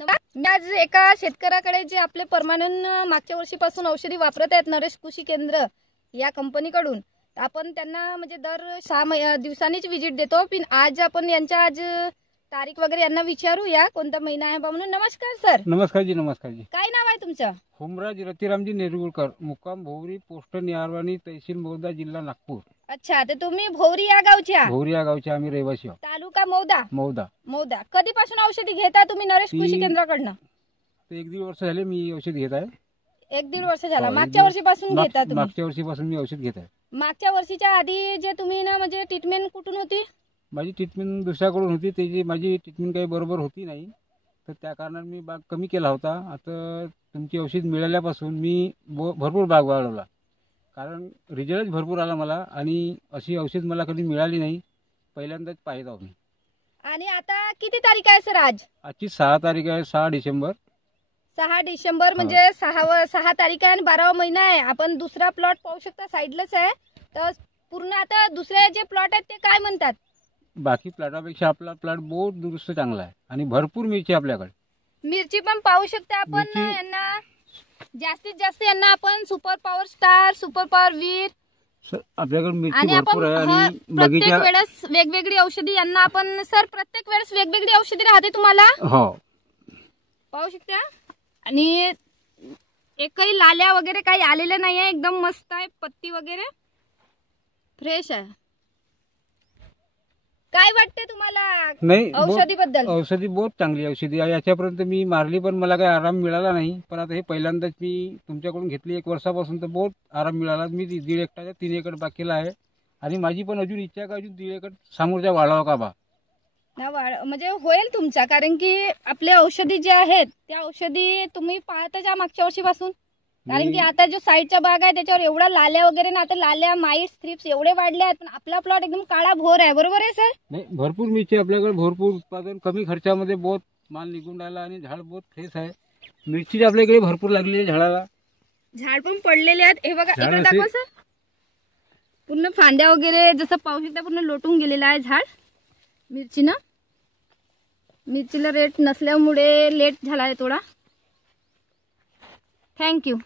मी आज एका शेतकऱ्याकडे जे आपले परमानंट मागच्या वर्षीपासून औषधी वापरत आहेत नरेश कृषी केंद्र या कंपनीकडून, आपण त्यांना म्हणजे दर 6 दिवसांनीच व्हिजिट देतो. पण आज आपण यांच्या आज तारीख वगैरे यांना विचारू या कोणता महिना आहे बा म्हणून. नमस्कार सर. नमस्कार जी, नमस्कार जी. काय नाव आहे तुमचं? होमराज रतिरामजी नेरुळकर, मुक्काम भोवरी, पोस्ट निहारवानी, तहसील मौदा, जिल्हा नागपूर. अच्छा, ते तुम्ही भोवरी या गावच्या? भोवरी या गावचे आम्ही रहिवासी आहोत. तालुका मौदा? मौदा. मौदा. कधीपासून औषधी घेता तुम्ही नरेश कृषी केंद्राकडनं? 1-1.5 वर्ष झाले मी औषध घेत आहे. 1-1.5 वर्ष झाला. मागच्या वर्षीपासून घेता तुम्ही? मागच्या वर्षीपासून मी औषध घेत आहे. मागच्या वर्षीच्या आधी जे तुम्ही ना म्हणजे ट्रीटमेंट कुठून होती? माझी ट्रीटमेंट दुसऱ्याकडून होती. त्याची माझी ट्रीटमेंट काही बरोबर होती नाही, तर त्या कारणाने मी बाग कमी केला होता. आता तुमची औषध मिळाल्यापासून मी भरपूर बाग वाढवला, कारण रिझल्ट भरपूर आला मला. आणि अशी औषध मला कधी मिळाली नाही, पहिल्यांदाच पाहिजे आहोत मी. आणि आता किती तारीख आहे सर आज? आजची 6 तारीख आहे, 6 डिसेंबर. 6 डिसेंबर म्हणजे 6 तारीख आहे आणि 12वा महिना आहे. आपण दुसरा प्लॉट पाहू शकता, साईडलाच आहे. तर पूर्ण आता दुसरे जे प्लॉट आहेत ते काय म्हणतात? बाकी प्लॉटापेक्षा आपला प्लॉट बहुत दुरुस्त चांगला आहे आणि भरपूर मिरची आपल्याकडे. मिरची पण पाहू शकता आपण. यांना जास्तीत जास्त यांना आपण super power star, super power वीर आपल्याकडे मिरची आणि भरपूर आहे. आणि प्रत्येक वेळेस वेगवेगळी औषधी यांना आपण सर प्रत्येक वेळेस वेगवेगळी औषधी राहते तुम्हाला. हो, पाहू शकता. आणि एकही लाल्या वगैरे काही आलेल्या नाही आहे. एकदम मस्त आहे, पत्ती वगैरे फ्रेश आहे. काय वाटते तुम्हाला नाही औषधीबद्दल? औषधी बहुत चांगली औषधी आहे. याच्यापर्यंत मी मारली पण मला काही आराम मिळाला नाही, पण आता हे पहिल्यांदाच मी तुमच्याकडून घेतली 1 वर्षापासून, तर बहुत आराम मिळाला. मी 1.5 एकराचा 3 एकर बाग केला आहे आणि माझी पण अजून इच्छा आहे का अजून 1.5 एकर समोरच्या वाढावा का बा. म्हणजे होईल तुमचा, कारण की आपल्या औषधी जे आहेत त्या औषधी तुम्ही पाहताच मागच्या वर्षीपासून. कारण की आता जो साईडचा बाग आहे त्याच्यावर एवढा लाल्या वगैरे ना, आता लाल्या माईट थ्रिप्स एवढे वाढले आहेत, पण आपला प्लॉट एकदम काळा भोर आहे. बरोबर आहे सर? नाही, भरपूर मिरची आपल्याकडे, भरपूर उत्पादन, कमी खर्चामध्ये बहुत माल निघून राहिला आणि झाड बहुत फ्रेश आहे. मिरची आपल्याकडे भरपूर लागली आहे झाडाला. झाड पण पडलेले आहेत. हे बघा, इकडे दाखवा सर. पूर्ण फांद्या वगैरे जसं पाहू शकता पूर्ण लोटून गेलेलं आहे झाड मिरचीनं. मिरचीला रेट नसल्यामुळे लेट झाला आहे थोडा. थँक्यू.